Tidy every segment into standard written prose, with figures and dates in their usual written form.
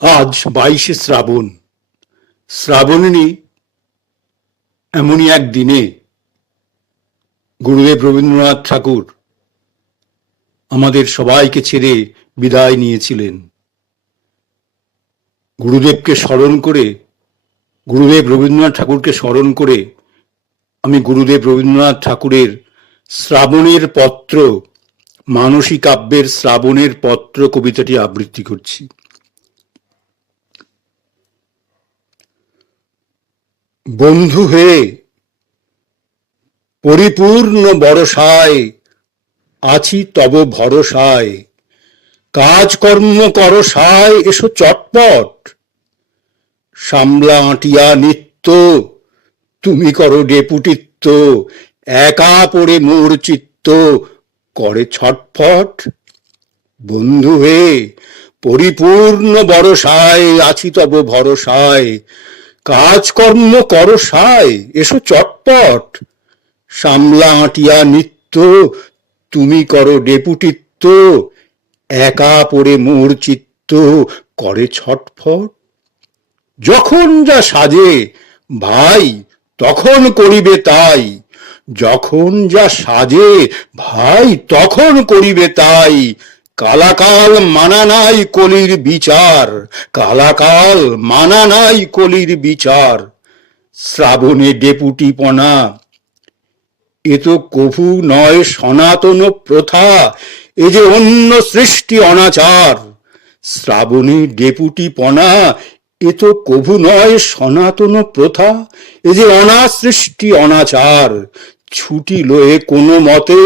আজ 22শে শ্রাবণ। শ্রাবণী এমনই এক দিনে গুরুদেব রবীন্দ্রনাথ ঠাকুর আমাদের সবাইকে ছেড়ে বিদায় নিয়েছিলেন। গুরুদেব রবীন্দ্রনাথ ঠাকুরকে স্মরণ করে আমি গুরুদেব রবীন্দ্রনাথ ঠাকুরের শ্রাবণের পত্র, মানসী কাব্যের শ্রাবণের পত্র কবিতাটি আবৃত্তি করছি। বন্ধু হে, পরিপূর্ণ বরষায় আছি তব ভরসায়, কাজকর্ম করসায় এসো চটপট, সামলা আঁটিয়া নিত্য তুমি করো ডেপুটিত্ব, একা পড়ে মোর চিত্ত করে ছটফট। বন্ধু হে, পরিপূর্ণ বরষায় আছি তব ভরসায়, কাজকর্ম করসায় এসো চটপট, সামলা আঁটিয়া নিত্য তুমি করো ডেপুটিত্ব, একা পড়ে মোর চিত্ত করে ছটফট। যখন যা সাজে ভাই তখন করিবে তাই, যখন যা সাজে ভাই তখন করিবে তাই, কালাকাল মানা নাই কলির বিচার, কালাকাল মানা নাই কলির বিচার। শ্রাবণে ডেপুটিপনা এ তো কভু নয় সনাতন প্রথা, এ যে অন্য সৃষ্টি অনাচার। শ্রাবণে ডেপুটিপনা এ তো কভু নয় সনাতন প্রথা, এ যে অনাসৃষ্টি অনাচার। ছুটি লয়ে কোনো মতে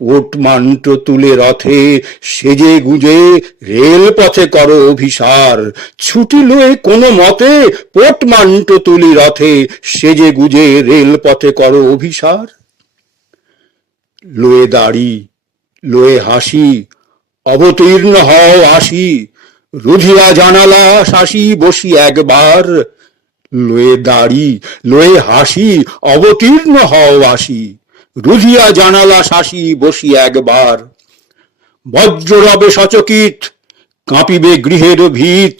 পোর্টমান্টো তুলে রথে, সেজে গুজে রেল পথে করো অভিসার। ছুটি লয়ে কোনো মতে পোর্টমান্টো তুলি রথে, সেজে গুজে রেল পথে করো অভিসার। লয়ে দাড়ি লয়ে হাসি অবতীর্ণ হও আসি, রুধিয়া জানালা শাসি বসি একবার। লয়ে দাড়ি লয়ে হাসি অবতীর্ণ হও আসি, রুধিয়া জানালা শাসি বসি একবার। বজ্র রবে সচকিত কাঁপিবে গৃহের ভিত,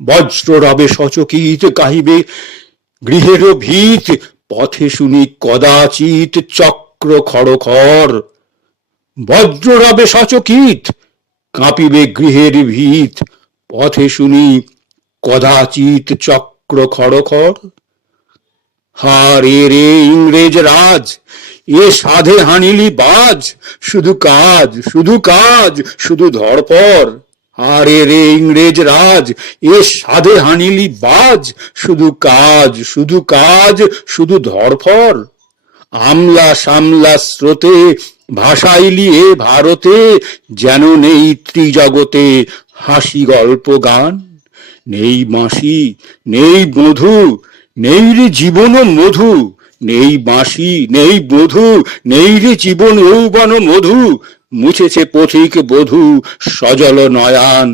বজ্র রবে সচকিত কাহিবে গৃহের ভিত, পথে শুনি কদাচিৎ চক্র খড়খর। বজ্র রবে সচকিত কাঁপিবে গৃহের ভিত, পথে শুনি কদাচিৎ চক্র খড়খড়। হারে রে ইংরেজ রাজ, এ সাধে হানিলি বাজ, শুধু কাজ শুধু কাজ শুধু ধরপর। হারে রে ইংরেজ রাজ, এ সাধে হানিলি বাজ, শুধু কাজ শুধু কাজ শুধু ধরফর। আমলা সামলা স্রোতে ভাসাইলি এ ভারতে, যেন নেই ত্রিজগতে হাসি গল্প গান। নেই বাঁশি নেই মধু, নেই রে জীবন মধু, নেই বাঁশি নেই বধু, নেই রে জীবন যৌবন মধু। মুছেছে পথিক বধূ সজল নয়ান,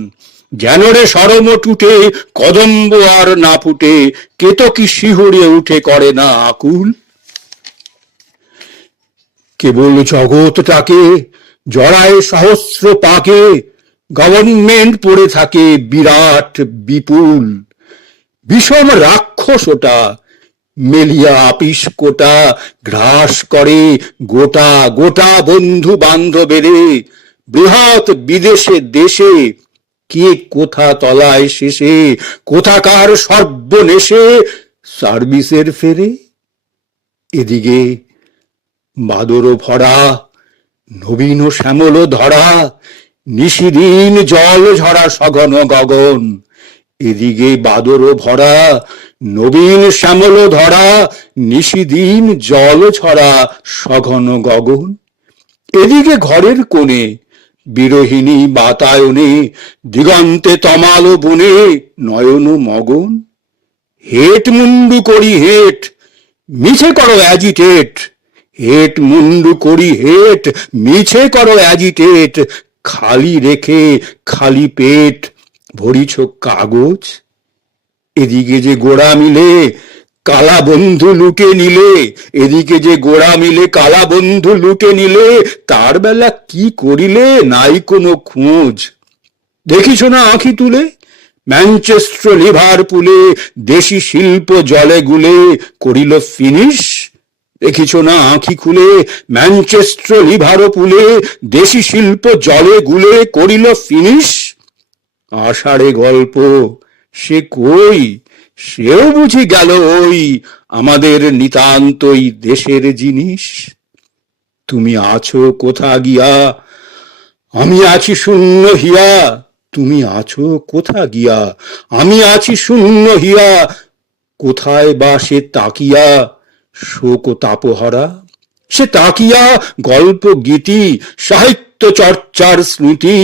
যেন রে সরম টুটে কদম্ব আর না ফুটে, কেতকী শিহরে উঠে করে না আকুল। কেবল জগৎটাকে জড়ায় সহস্র পাকে, গভর্নমেন্ট পড়ে থাকে বিরাট বিপুল। বিষম রাক্ষস ওটা মেলিয়া আপিস কোটা, গ্রাস করে গোটা গোটা বন্ধু বান্ধবেরে। বৃহৎ বিদেশে দেশে কে কোথা তলায় শেষে, কোথাকার সর্বনেশে সার্ভিসের ফেরে। এদিকে বাদর ভরা নবীন শ্যামল ধরা, নিশিদিন জল ঝরা সঘন গগন। এদিকে বাদর ভরা নবীন শ্যামল ধরা, নিশিদিন জল ছড়া সঘন গগন। এদিকে ঘরের কোণে বিরোহিণী বাতায়নে, দিগন্তে তমাল বনে নয়ন মগন। হেট মুন্ডু করি হেট, মিছে করো অ্যাজিটেট, হেট মুন্ডু করি হেট, মিছে করো অ্যাজিটেট। খালি রেখে খালি পেট ভরিছ কাগজ। এদিকে যে গোড়া মিলে কালা বন্ধু লুটে নিলে, এদিকে যে গোড়া মিলে কালা বন্ধু লুটে নিলে, তার বেলা কি করিলে নাই কোনো খোঁজ। দেখিছ না আঁখি তুলে ম্যানচেস্টার লিভারপুলে দেশি শিল্প জলে গুলে করিল ফিনিশ। দেখিছ না আঁখি খুলে, ম্যানচেস্টার লিভারপুলে দেশি শিল্প জলে গুলে করিল ফিনিশ। আষাঢ়ে গল্প সে কই, সেও বুঝি গেল ওই আমাদের নিতান্তই দেশের জিনিস। তুমি আছো কোথা গিয়া, আমি আছি শূন্য হিয়া, তুমি আছো কোথা গিয়া, আমি আছি শূন্য হিয়া, কোথায় বা সে তাকিয়া শোক তাপহারা। সে তাকিয়া গল্প গীতি সাহিত্য চর্চার স্মৃতি,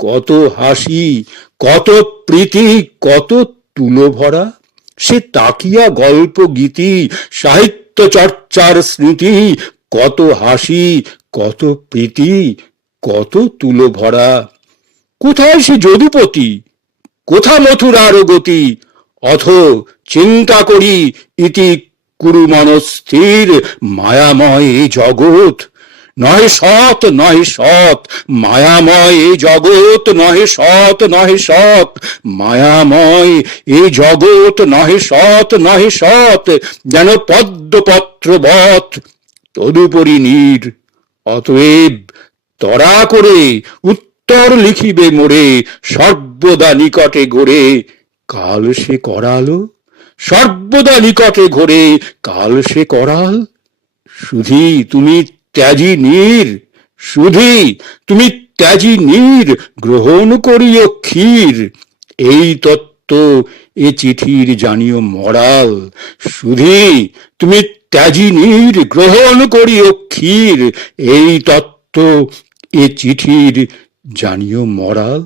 কত হাসি কত প্রীতি কত তুলো ভরা। সে তাকিয়া গল্প গীতি সাহিত্য চর্চার স্মৃতি, কত হাসি কত প্রীতি কত তুলো ভরা। কোথায় সে যদুপতি, কোথা মথুরার গতি, অথ চিন্তা করি ইতি কুরু মনস্থির, মায়াময় এই জগৎ নহে সৎ নহে সৎ, মায়াময় এই জগৎ নহে সৎ নহে সৎ, মায়াময় এই জগৎ নহে সৎ নহে সৎ, যেন পদ্মপত্রবৎ তদুপরি নীর। অতএব তরা করে উত্তর লিখিবে মোরে, সর্বদা নিকটে ঘোরে কাল সে করালো, সর্বদা নিকটে ঘোরে কাল সে করাল। সুধি তুমি ত্যাজি নীর, সুধি তুমি ত্যাজি নীর, গ্রহণ করিও ক্ষীর। এই তত্ত্ব এ চিঠির জানিও মরাল, সুধি তুমি ত্যাজি নীর, গ্রহণ করিও ক্ষীর। এই তত্ত্ব এ চিঠির জানিও মরাল।